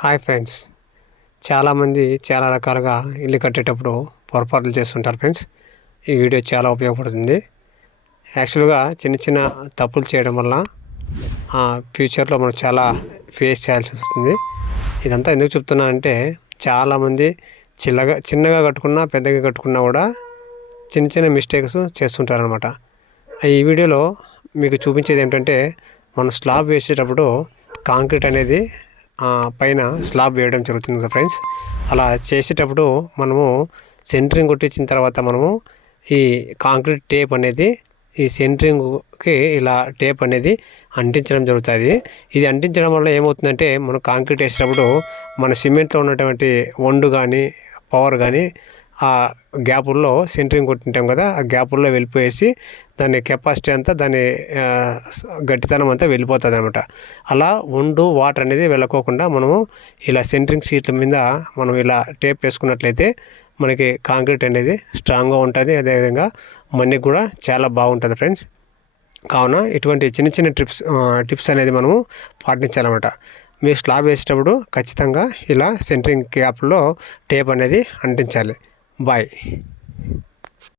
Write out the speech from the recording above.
Hi friends, చాలామంది చాలా రకాలుగా ఇల్లు కట్టేటప్పుడు పొరపాట్లు చేస్తుంటారు ఫ్రెండ్స్. ఈ వీడియో చాలా ఉపయోగపడుతుంది. యాక్చువల్గా చిన్న చిన్న తప్పులు చేయడం వల్ల ఫ్యూచర్లో మనం చాలా ఫేస్ చేయాల్సి వస్తుంది. ఇదంతా ఎందుకు చెప్తున్నా అంటే, చాలామంది చిన్నగా కట్టుకున్నా పెద్దగా కట్టుకున్నా కూడా చిన్న చిన్న మిస్టేక్స్ చేస్తుంటారనమాట. ఈ వీడియోలో మీకు చూపించేది ఏంటంటే, మనం స్లాబ్ వేసేటప్పుడు కాంక్రీట్ అనేది పైన స్లాబ్ వేయడం జరుగుతుంది కదా ఫ్రెండ్స్. అలా చేసేటప్పుడు మనము సెంటరింగ్ కొట్టించిన తర్వాత మనము ఈ కాంక్రీట్ టేప్ అనేది ఈ సెంటరింగ్కి ఇలా టేప్ అనేది అంటించడం జరుగుతుంది. ఇది అంటించడం వల్ల ఏమవుతుందంటే, మనం కాంక్రీట్ వేసేటప్పుడు మన సిమెంట్లో ఉన్నటువంటి వండు కానీ పవర్ కానీ ఆ గ్యాపుల్లో సెంటరింగ్ కొట్టింటాం కదా, ఆ గ్యాపుల్లో వెళ్ళిపోయేసి దాని కెపాసిటీ అంతా దాని గట్టితనం అంతా వెళ్ళిపోతుంది అనమాట. అలా వండు వాటర్ అనేది వెళ్ళకోకుండా మనము ఇలా సెంటరింగ్ షీట్ల మీద మనం ఇలా టేప్ వేసుకున్నట్లయితే మనకి కాంక్రీట్ అనేది స్ట్రాంగ్గా ఉంటుంది. అదేవిధంగా మన్నికి కూడా చాలా బాగుంటుంది ఫ్రెండ్స్. కావున ఇటువంటి చిన్న చిన్న టిప్స్ అనేది మనము పాటించాలన్నమాట. మీరు స్లాబ్ వేసేటప్పుడు ఖచ్చితంగా ఇలా సెంటరింగ్ గ్యాప్లో టేప్ అనేది అంటించాలి. బాయ్.